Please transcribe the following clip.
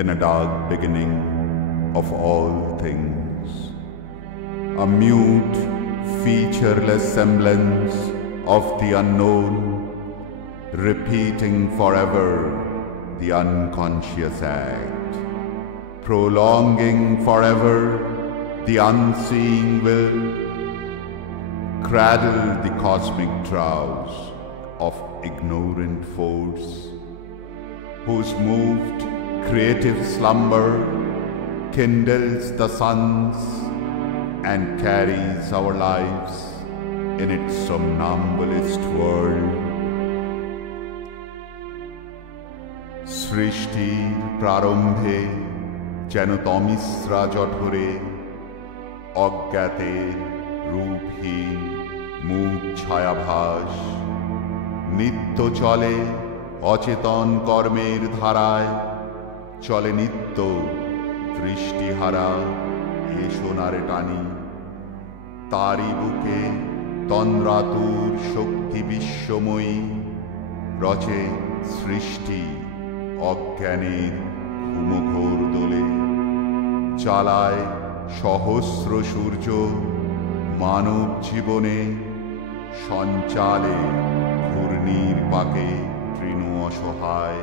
in a dark beginning of all things, a mute, featureless semblance of the unknown, repeating forever the unconscious act, prolonging forever the unseeing will, cradle the cosmic drowse of ignorant force, whose moved creative slumber kindles the suns and carries our lives in its somnambulist world. সৃষ্টির প্রারম্ভে যেন তমিশ্রা জঠরে অজ্ঞাতের রূপহীন মুখ ছায়াভাস নিত্য চলে অচেতন কর্মের ধারায়, চলে নিত্য দৃষ্টিহারা এ সোনারে টানি, তারি বুকে তন্দ্রাতুর শক্তি বিশ্বময়ী রচে সৃষ্টি অজ্ঞানের ঘুমঘোর দোলে, চালায় সহস্র সূর্য মানব জীবনে, সঞ্চালে ঘূর্ণির পাকে তৃণ অসহায়।